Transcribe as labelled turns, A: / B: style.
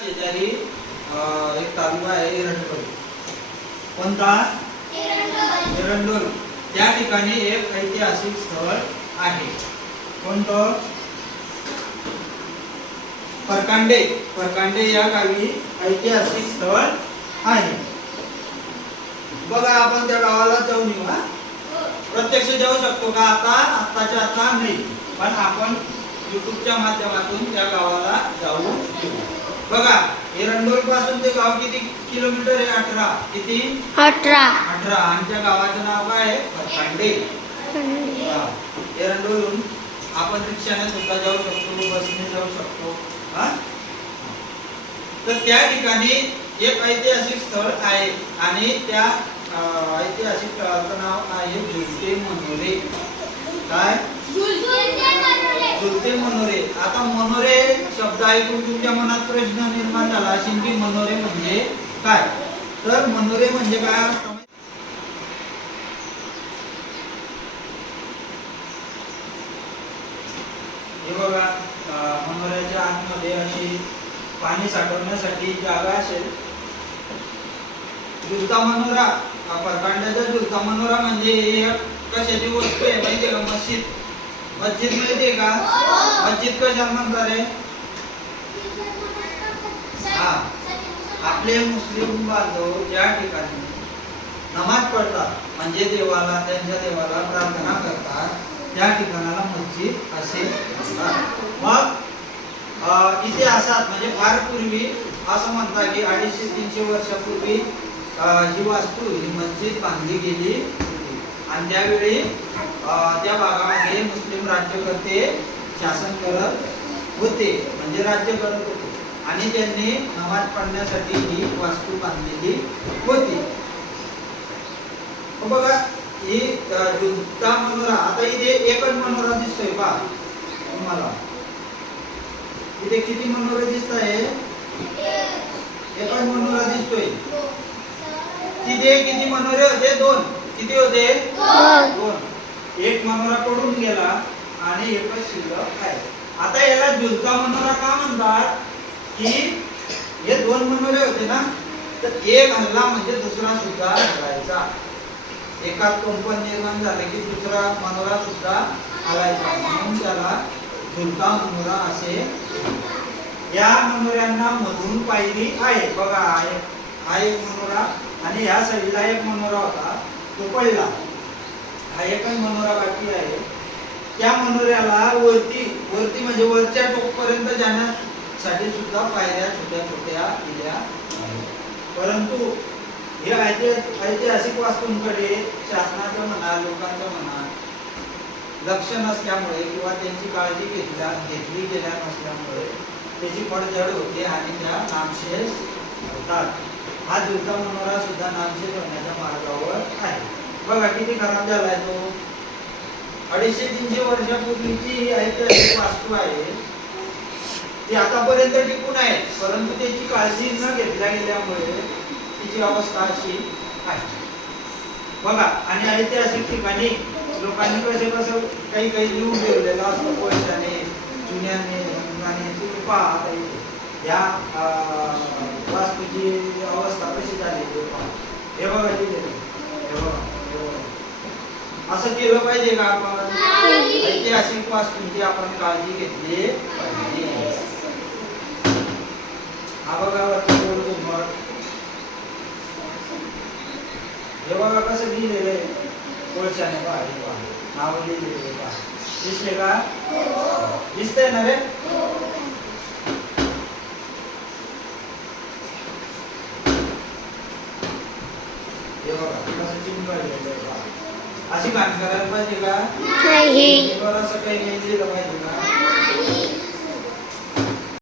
A: शेजारी एक तालुका आहे एरंडोल कोणता? एरंडोल त्या ठिकाणी एक ऐतिहासिक स्थळ आहे. कोणतं? परकांडे. परकांडे या गावी ऐतिहासिक स्थळ आहे. बघा आपण त्या गावाला जाऊन येऊ हा. प्रत्यक्ष जाऊ शकतो का? आता आत्ताच्या आता नाही. पण आपण युट्यूबच्या माध्यमातून त्या गावाला जाऊ बघा एरंडोलपासून ते गाव किती किलोमीटर आहे? अठरा. किती?
B: अठरा.
A: अठरा. आणि त्या गावाचं नाव काय आहे? हा. एरंडोलहून आपण रिक्षाने सुद्धा जाऊ शकतो बसने जाऊ शकतो. हा? तर त्या ठिकाणी एक ऐतिहासिक स्थळ आहे आणि त्या ऐतिहासिक स्थळाचं नाव आहे? झुलते मनोरे. काय? झुलते मनोरे. आता मनोरे शब्द ऐकून तुमच्या झाला असेल की मनोरे म्हणजे काय? तर मनोरे म्हणजे काय? असतं हे बघा मनोऱ्याच्या आतमध्ये अशी पाणी साठवण्यासाठी जागा असेल. दुर्गा मनोरा परकांड्याचा दुर्गा मनोरा म्हणजे हे कशाची वस्तू आहे माहितीये का? मस्जिद. मस्जिद माहितीये का? मस्जिद कशाला म्हणतात रे आपले मुस्लिम बांधव ज्या ठिकाणी नमाज पडतात म्हणजे देवाला त्यांच्या देवाला प्रार्थना करतात त्या ठिकाणाला मस्जिद असे मग इतिहासात म्हणजे फार पूर्वी असं म्हणतात की अडीचशे तीनशे वर्षापूर्वी ही वास्तू ही मस्जिद बांधली गेली होती. आणि त्यावेळी त्या भागामध्ये मुस्लिम राज्यकर्ते शासन करत होते म्हणजे राज्य करत होते. आणि त्यांनी नमाज पडण्यासाठी ही वास्तू बांधलेली होती. बघा ही जुंता मनोरा आता इथे एकच मनोरा दिसतोय पा तुम्हाला. इथे किती मनोरे दिसत आहे एकच मनोरा दिसतोय. तिथे किती मनोरे होते? दोन. किती होते?
B: दोन.
A: एक मनोरा पडून गेला आणि एकच शिल्लक आहे. आता याला झुलता मनोरा का म्हणतात? की हे दोन मनोरे होते ना तर एक हल्ला म्हणजे दुसरा सुद्धा हलायचा एका कंपन निर्माण झालं की दुसरा मनोरा सुद्धा हलायचा म्हणून त्याला झुलता मनोरा असे या मनोऱ्यांना मधून पाहिली आहे. बघा हा एक हा एक मनोरा आणि ह्या साईडला एक मनोरा होता तो पडला. हा एकच मनोरा बाकी आहे. त्या मनोऱ्याला वरती वरती म्हणजे वरच्या टोकपर्यंत साठी सुद्धा पायऱ्या छोट्या छोट्या दिल्या परंतु हे ऐतिहासिक वास्तूंकडे शासनाचं म्हणा लोकांचं म्हणा लक्ष नसल्यामुळे किंवा त्यांची काळजी घेतल्या घेतली गेल्या नसल्यामुळे त्याची पडझड होते आणि त्या नामशेष होतात. हा जुलता मनोरा सुद्धा नामशेष होण्याच्या मार्गावर आहे. बघा किती खराब झालाय तो. अडीचशे तीनशे वर्षापूर्वीची ही ऐतिहासिक वास्तू आहे. ती आतापर्यंत टिकून आहे परंतु त्याची काळजी न घेतल्या गेल्यामुळे तिची अवस्था अशी आहे. बघा आणि ऐतिहासिक ठिकाणी लोकांनी कसे कसं काही काही लिहून ठेवलेलं असतं कोळशाने चुन्याने रंगाने तुम्ही पहा आता इथे. या अं, वास्तूची अवस्था कशी झाली ते पहा. हे बघा लिहिलेलं हे बघा हे बघा. असं केलं पाहिजे का आपण? ऐतिहासिक वास्तूंची आपण काळजी घेतली पाहिजे. बघा वरती गोल घुमट हे बघा कसं लिहिलेलं आहे. कोळशाने पहा हे पहा. नाव लिहिलेलं पहा. दिसले का? दिसतंय ना रे? हे बघा कसं चिमकाळलेलं आहे पहा. अशी घाण करायला पाहिजे का?
B: नाही.
A: असं काही नाही लिहिलं पाहिजे का?